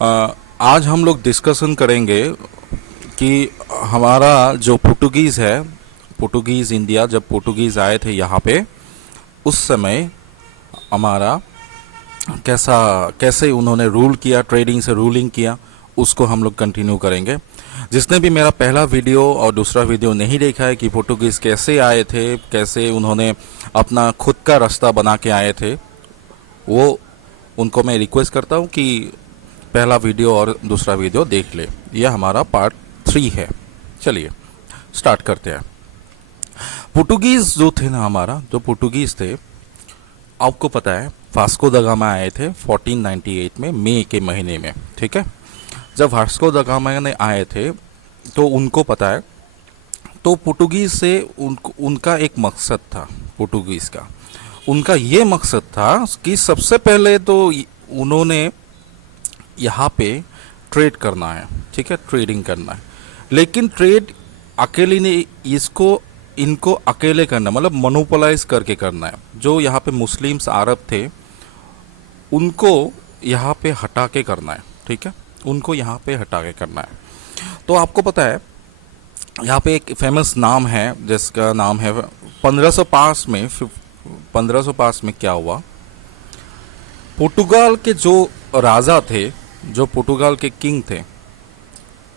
आज हम लोग डिस्कशन करेंगे कि हमारा जो पोर्टुगीज़ है, पोर्टुगीज़ इंडिया, जब पोर्टुगीज़ आए थे यहाँ पे, उस समय हमारा कैसा कैसे उन्होंने रूल किया, ट्रेडिंग से रूलिंग किया, उसको हम लोग कंटिन्यू करेंगे। जिसने भी मेरा पहला वीडियो और दूसरा वीडियो नहीं देखा है कि पोर्टुगीज़ कैसे आए थे, कैसे उन्होंने अपना खुद का रास्ता बना के आए थे, वो उनको मैं रिक्वेस्ट करता हूँ कि पहला वीडियो और दूसरा वीडियो देख ले। यह हमारा पार्ट 3 है। चलिए स्टार्ट करते हैं। पोर्टुगीज़ जो थे ना, हमारा जो पोर्टुगीज़ थे, आपको पता है वास्को द गामा आए थे 1498 में, मई के महीने में। ठीक है, जब वास्को द गामा ने आए थे तो उनको पता है, तो पोर्टुगीज़ से उनका एक मकसद था। पोर्टुगीज़ का उनका ये मकसद था कि सबसे पहले तो उन्होंने यहाँ पे ट्रेड करना है। ठीक है, ट्रेडिंग करना है, लेकिन ट्रेड अकेले नहीं, इसको इनको अकेले करना, मतलब मोनोपोलाइज करके करना है। जो यहाँ पे मुस्लिम्स अरब थे उनको यहाँ पे हटा के करना है। ठीक है, उनको यहाँ पे हटा के करना है। तो आपको पता है यहाँ पे एक फेमस नाम है जिसका नाम है 1505 में। 1505 में क्या हुआ, पुर्तगाल के जो राजा थे, जो पुर्तगाल के किंग थे,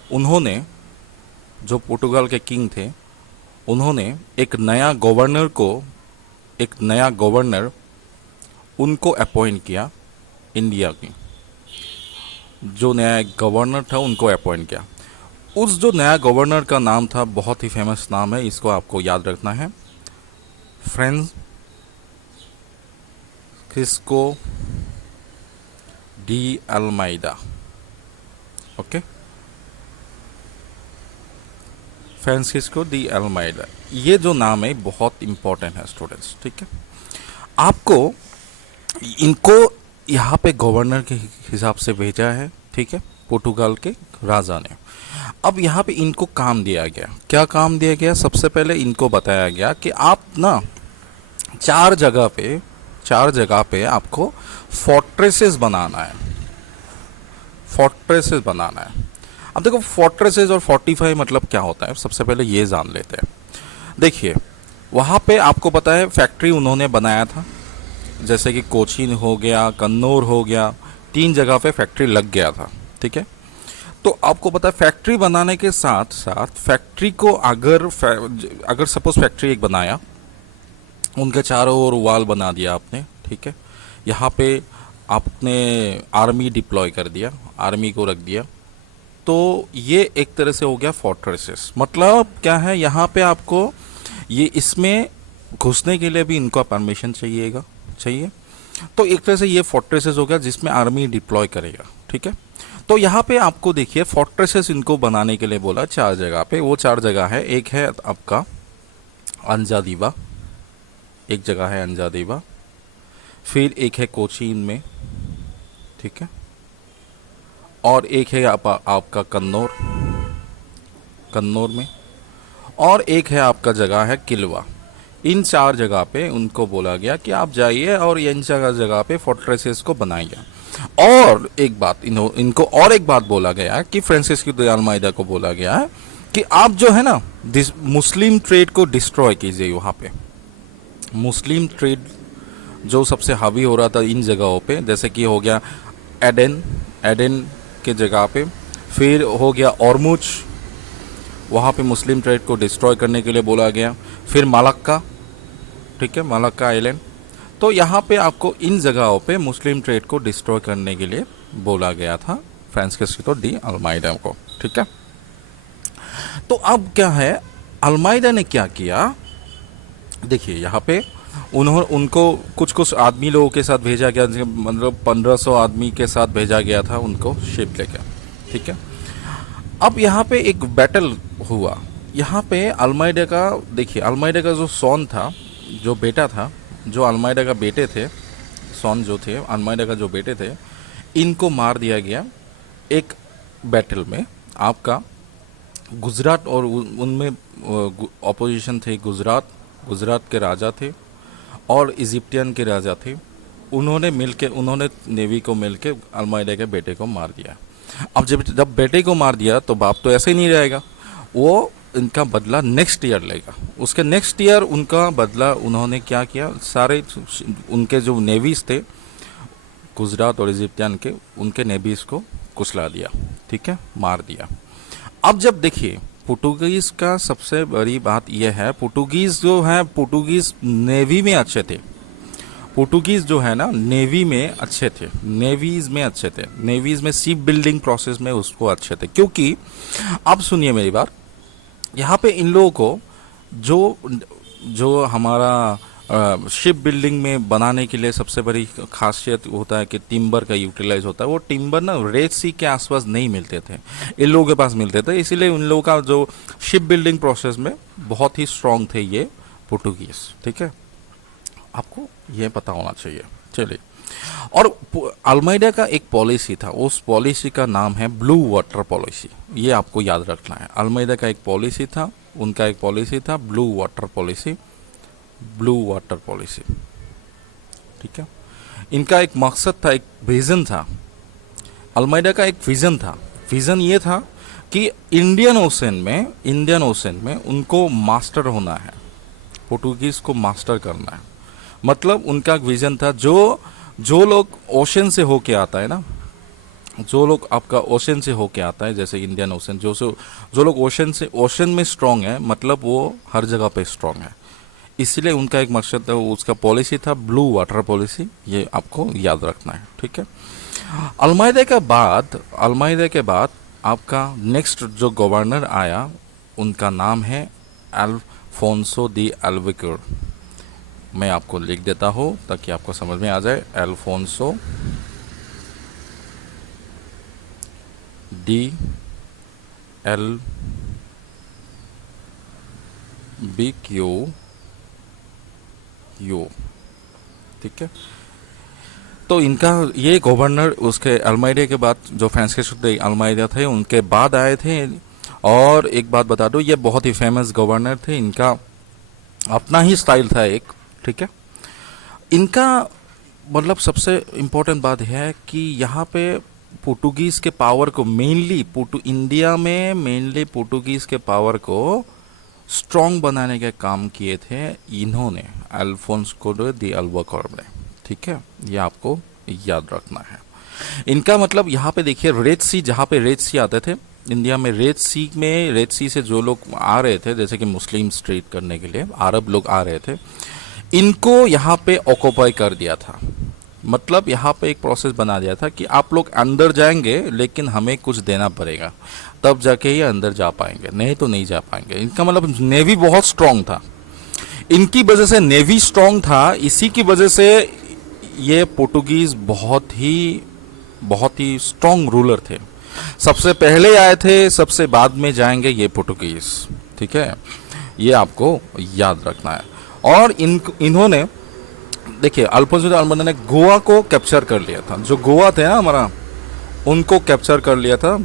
उन्होंने जो पुर्तगाल के किंग थे उन्होंने एक नया गवर्नर उनको अपॉइंट किया। इंडिया की जो नया गवर्नर था उनको अपॉइंट किया। उस जो नया गवर्नर का नाम था, बहुत ही फेमस नाम है, इसको आपको याद रखना है, Francisco de Almeida. Okay, Francisco de Almeida, ये जो नाम है बहुत इंपॉर्टेंट है स्टूडेंट्स। ठीक है, आपको इनको यहाँ पे गवर्नर के हिसाब से भेजा है। ठीक है, पुर्तगाल के राजा ने। अब यहाँ पे इनको काम दिया गया। क्या काम दिया गया? सबसे पहले इनको बताया गया कि आप ना चार जगह पे आपको फोर्ट्रेसेस बनाना है। फोर्ट्रेसेस बनाना है। अब देखो, फोर्ट्रेसेस और फोर्टिफाई मतलब क्या होता है, सबसे पहले ये जान लेते हैं। देखिए, वहाँ पे आपको पता है फैक्ट्री उन्होंने बनाया था, जैसे कि कोचीन हो गया, कन्नौर हो गया, 3 जगह पे फैक्ट्री लग गया था। ठीक है, तो आपको पता है फैक्ट्री बनाने के साथ साथ फैक्ट्री को अगर सपोज फैक्ट्री एक बनाया, उनके चारों ओर वॉल बना दिया आपने। ठीक है, यहाँ पे आपने आर्मी डिप्लॉय कर दिया, आर्मी को रख दिया, तो ये एक तरह से हो गया फोर्ट्रेसेस। मतलब क्या है, यहाँ पे आपको ये इसमें घुसने के लिए भी इनका परमिशन चाहिए। तो एक तरह से ये फोर्ट्रेसेस हो गया जिसमें आर्मी डिप्लॉय करेगा। ठीक है, तो यहाँ पे आपको देखिए फोर्ट्रेसेस इनको बनाने के लिए बोला 4 जगह पे। वो 4 जगह है, एक है आपका अंजादीवा, एक जगह है अंजादीवा, फिर एक है कोचीन में। ठीक है, और एक है आपका कन्नौर में, और एक है आपका जगह है किलवा। इन 4 जगह पे उनको बोला गया कि आप जाइए और इन जगह पे फोर्ट्रेसेस को बनाइए। और एक बात इनको और एक बात बोला गया कि फ्रांसिस्को डी अल्मेडा को बोला गया है कि आप जो है ना मुस्लिम ट्रेड को डिस्ट्रॉय कीजिए। वहाँ पे मुस्लिम ट्रेड जो सबसे हावी हो रहा था इन जगहों पे, जैसे कि हो गया एडन के जगह पे, फिर हो गया औरमुज, वहाँ पे मुस्लिम ट्रेड को डिस्ट्रॉय करने के लिए बोला गया, फिर मलक्का। ठीक है, मलक्का आइलैंड। तो यहाँ पे आपको इन जगहों पे मुस्लिम ट्रेड को डिस्ट्रॉय करने के लिए बोला गया था फ्रांसिस्को डी अल्मेडा को। ठीक है, तो अब क्या है, अल्मेडा ने क्या किया, देखिए यहाँ पे उनको कुछ आदमी लोगों के साथ भेजा गया, मतलब 1500 आदमी के साथ भेजा गया था उनको शिप लेकर। ठीक है, अब यहाँ पे एक बैटल हुआ। यहाँ पे अल्मेडा का, देखिए अल्मेडा का जो सॉन था, जो बेटा था, जो अल्मेडा का बेटे थे, सॉन जो थे अल्मेडा का जो बेटे थे, इनको मार दिया गया एक बैटल में। आपका गुजरात और उनमें ऑपोजिशन थे, गुजरात के राजा थे और इजिप्टियन के राजा थे। उन्होंने नेवी को मिलके अल्मेडा के बेटे को मार दिया। अब जब जब बेटे को मार दिया तो बाप तो ऐसे ही नहीं रहेगा, वो इनका बदला नेक्स्ट ईयर लेगा। उसके नेक्स्ट ईयर उनका बदला उन्होंने क्या किया, सारे उनके जो नेवीज थे गुजरात और इजिप्टियन के, उनके नेवीज को कुचला दिया, ठीक है, मार दिया। अब जब देखिए पुर्तगालीज का सबसे बड़ी बात यह है, पुर्तगालीज जो है, पुर्तगालीज नेवी में अच्छे थे। पुर्तगालीज जो है ना नेवी में अच्छे थे, नेवीज में अच्छे थे, नेवीज में शिप बिल्डिंग प्रोसेस में उसको अच्छे थे। क्योंकि अब सुनिए मेरी बात, यहाँ पे इन लोगों को जो जो हमारा शिप बिल्डिंग में बनाने के लिए सबसे बड़ी खासियत होता है कि टिम्बर का यूटिलाइज होता है। वो टिम्बर ना रेड सी के आसपास नहीं मिलते थे, इन लोगों के पास मिलते थे, इसीलिए उन लोगों का जो शिप बिल्डिंग प्रोसेस में बहुत ही स्ट्रांग थे ये पुर्तगालीज, ठीक है, आपको ये पता होना चाहिए। चलिए, और अल्मेडा का एक पॉलिसी था, उस पॉलिसी का नाम है ब्लू वाटर पॉलिसी, ये आपको याद रखना है। अल्मेडा का एक पॉलिसी था, उनका एक पॉलिसी था blue water policy, blue water policy, ठीक है। इनका एक मकसद था, एक विजन था, अल्मेडा का एक विजन था। विजन ये था कि इंडियन ओशन में उनको मास्टर होना है, पुर्तगालीज को मास्टर करना है। मतलब उनका विजन था, जो लोग ओशन से होके आता है ना, जो लोग आपका ओशन से होके आता है, जैसे इंडियन ओशन, जो लोग ओशन में स्ट्रांग है, मतलब वो हर जगह पे स्ट्रांग है। इसलिए उनका एक मकसद था, उसका पॉलिसी था ब्लू वाटर पॉलिसी, ये आपको याद रखना है, ठीक है। अल्मेडा के बाद आपका नेक्स्ट जो गवर्नर आया, उनका नाम है अल्फोंसो दी अल्बुकर्क। मैं आपको लिख देता हूँ ताकि आपको समझ में आ जाए, अल्फोंसो डी अल्बुकर्क, ठीक है। तो इनका ये गवर्नर उसके अल्मेडा के बाद जो फ्रांसिस्को डी अल्मेडा थे उनके बाद आए थे। और एक बात बता दो, ये बहुत ही फेमस गवर्नर थे, इनका अपना ही स्टाइल था एक, ठीक है। इनका मतलब सबसे इम्पोर्टेंट बात है कि यहाँ पे पुर्तगालीज के पावर को इंडिया में मेनली पुर्तगालीज के पावर को स्ट्रॉन्ग बनाने के काम किए थे इन्होंने, अल्फोंसो डी अल्बुकर्क ने, ठीक है, ये आपको याद रखना है। इनका मतलब यहाँ पे देखिए रेड सी, जहाँ पे रेड सी आते थे इंडिया में, रेड सी से जो लोग आ रहे थे, जैसे कि मुस्लिम ट्रेड करने के लिए अरब लोग आ रहे थे, इनको यहाँ पे ऑक्युपाई कर दिया था। मतलब यहाँ पे एक प्रोसेस बना दिया था कि आप लोग अंदर जाएंगे लेकिन हमें कुछ देना पड़ेगा, तब जाके ही अंदर जा पाएंगे, नहीं तो नहीं जा पाएंगे। इनका मतलब नेवी बहुत स्ट्रांग था, इनकी वजह से नेवी स्ट्रांग था, इसी की वजह से ये पुर्तगालीज बहुत ही स्ट्रांग रूलर थे। सबसे पहले आए थे, सबसे बाद में जाएंगे ये पुर्तगालीज, ठीक है, ये आपको याद रखना है। और इन्होंने देखिए अल्फोंसो डी अल्मेडा ने गोवा को कैप्चर कर लिया था, जो गोवा थे ना हमारा, उनको कैप्चर कर लिया था,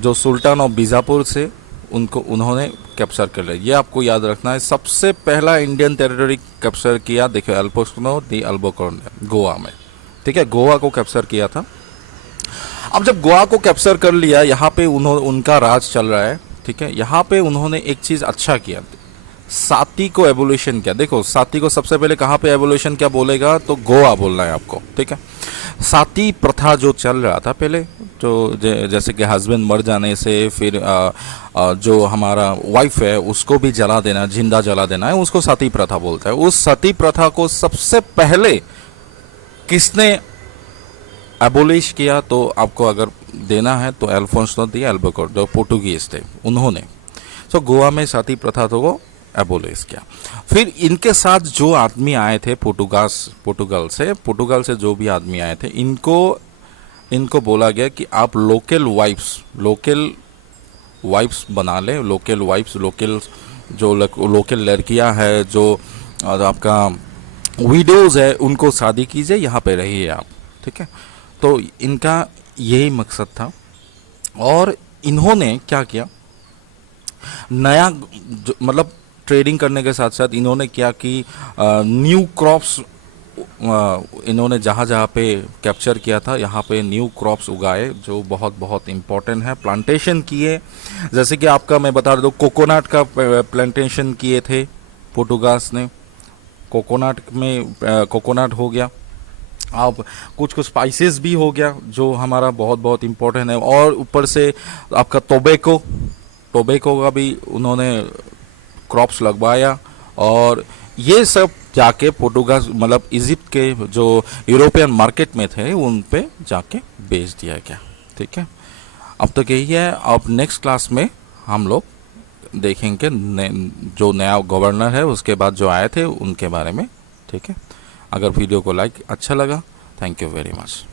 जो सुल्तान ऑफ बीजापुर से उनको उन्होंने कैप्चर कर लिया, ये आपको याद रखना है। सबसे पहला इंडियन टेरिटरी कैप्चर किया देखिए अल्फोंसो डी अल्बुकर्क ने गोवा में, ठीक है, गोवा को कैप्चर किया था। अब जब गोवा को कैप्चर कर लिया, यहाँ पे उनका राज चल रहा है, ठीक है। यहाँ पे उन्होंने एक चीज अच्छा किया, साती को एवोल्यूशन किया। देखो साती को सबसे पहले कहाँ पे एवोल्यूशन क्या बोलेगा, तो गोवा बोलना है आपको, ठीक है। साती प्रथा जो चल रहा था पहले, जो जैसे कि हस्बैंड मर जाने से फिर जो हमारा वाइफ है उसको भी जला देना, जिंदा जला देना है, उसको सती प्रथा बोलता है। उस सती प्रथा को सबसे पहले किसने एबोलिश किया, तो आपको अगर देना है तो अल्फोंसो डी अल्बुकर्क जो पुर्तगालीज थे उन्होंने। तो गोवा में सती प्रथा तो वो एबोलिश किया। फिर इनके साथ जो आदमी आए थे पुर्तगाल से जो भी आदमी आए थे, इनको बोला गया कि आप लोकल वाइफ्स बना ले, लोकल जो लोकल लड़कियां है, जो आपका विडोज है, उनको शादी कीजिए, यहाँ पे रहिए आप, ठीक है। तो इनका यही मकसद था। और इन्होंने क्या किया, नया मतलब ट्रेडिंग करने के साथ साथ इन्होंने क्या कि न्यू क्रॉप्स इन्होंने जहाँ जहाँ पे कैप्चर किया था यहाँ पे न्यू क्रॉप्स उगाए जो बहुत बहुत इम्पोर्टेंट है। प्लांटेशन किए, जैसे कि आपका मैं बता दूँ कोकोनट का प्लांटेशन किए थे पोर्टुगास ने। कोकोनट में कोकोनट हो गया, अब कुछ कुछ स्पाइसेस भी हो गया जो हमारा बहुत बहुत इम्पोर्टेंट है। और ऊपर से आपका टोबैको, टोबैको का भी उन्होंने क्रॉप्स लगवाया। और ये सब जाके पोर्टुगाल मतलब इजिप्ट के जो यूरोपियन मार्केट में थे उन पे जाके बेच दिया गया। ठीक है, अब तक यही है। अब नेक्स्ट क्लास में हम लोग देखेंगे जो नया गवर्नर है उसके बाद जो आए थे उनके बारे में। ठीक है, अगर वीडियो को लाइक अच्छा लगा, थैंक यू वेरी मच।